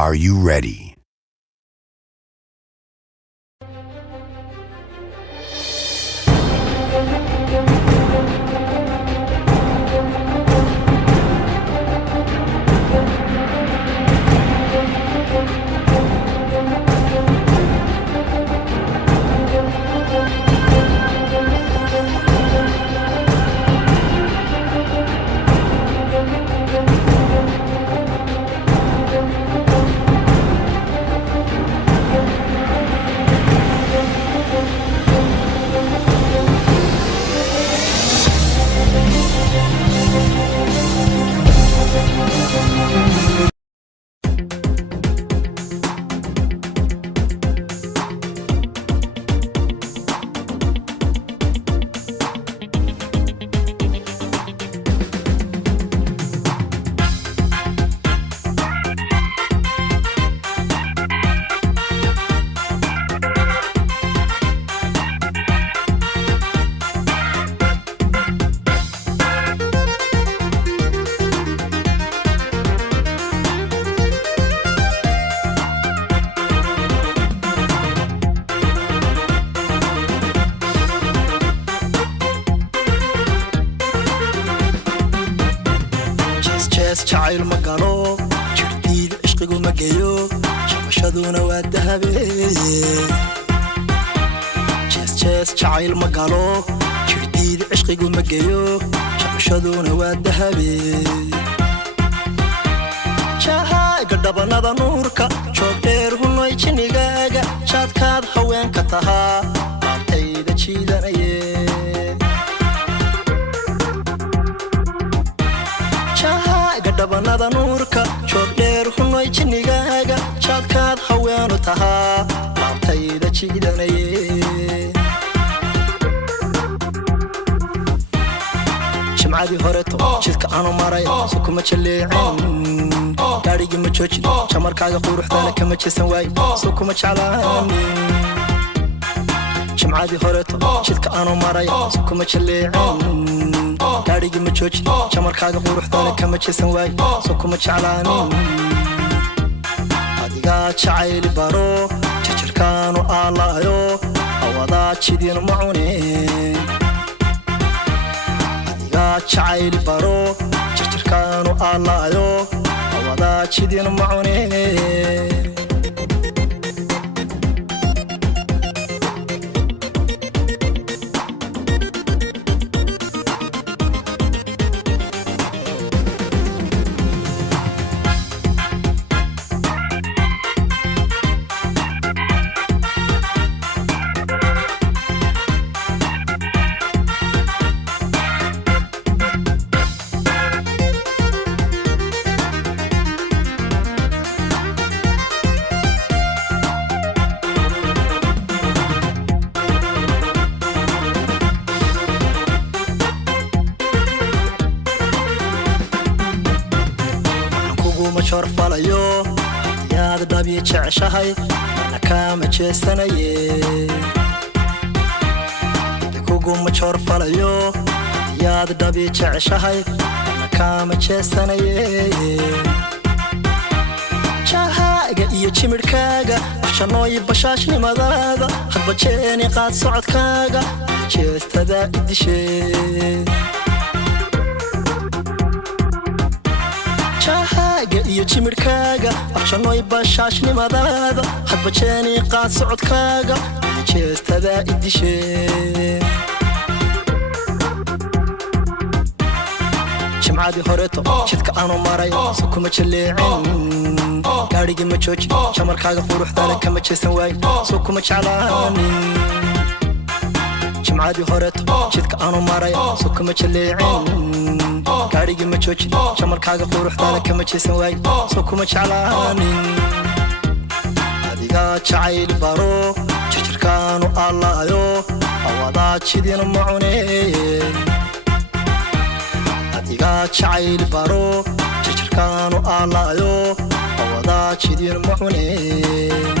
Are you ready? jacayl ma galo jirtiid ishqigu ma geeyo shabashaduna waa dahabeeye jees jacayl ma galo jirtiid ishqigu ma geeyo shabashaduna waa dahabeeye jahayga dhabanada nuurka joogdheer hunoy jinigaaga jaadkaad haweenka tahaa laabtayda jiidanaye dhabanada nuurka joogdheer hunoy jinigaaga jaadkaad haweenu tahaa laabtayda jiidanaye jimcadii horeto jidka aanu maray sukuma jaleecin gaadhigii ma joojin jamarkaaga quruxdana kama jeesan waay sukuma jeclaanin jimcadii horeto jidka aanu maray sukuma jaleecin gaadhigii ma joojin jamarkaaga quruxdana kama jeesan waay sukuma jeclaanin adigaa jacayli baro jirjirkaanu aalaayo awadaa jidin ma cune adigaa jacayli baro jirjirkaanu aalaayo awadaa jidin ma cune jorfalayo yaad dhabi jeceshahay ana kama jeestanaye kuguma jorfalayo yaad dhabi jeceshahay ana kama jeestanaye jahayga iyo jimirkaaga afshanooy bashaashnimadaada hadba jeeni qaad socodkaaga jeestada idishee iyo jimirkaaga afshanooy bashaashnimadaada hadba jeeni qaad socodkaaga jeestada idishee jimcadii horeto jidka aanu maray sukuma jaleecin gaadhigii ma joojin jamarkaaga quruxdana kama jeesan waay sukuma jeclaanin jimcadii horeto jidka aanu maray sukuma jaleecin gaadhigii ma joojin jamarkaaga quruxdana kama jeesan waay sukuma jeclaanin adigaa jacayli baro jirjirkaanu aalaayo awadaa jidin ma cune adigaa jacayli baro jirjirkaanu aalaayo awadaa jidin ma cune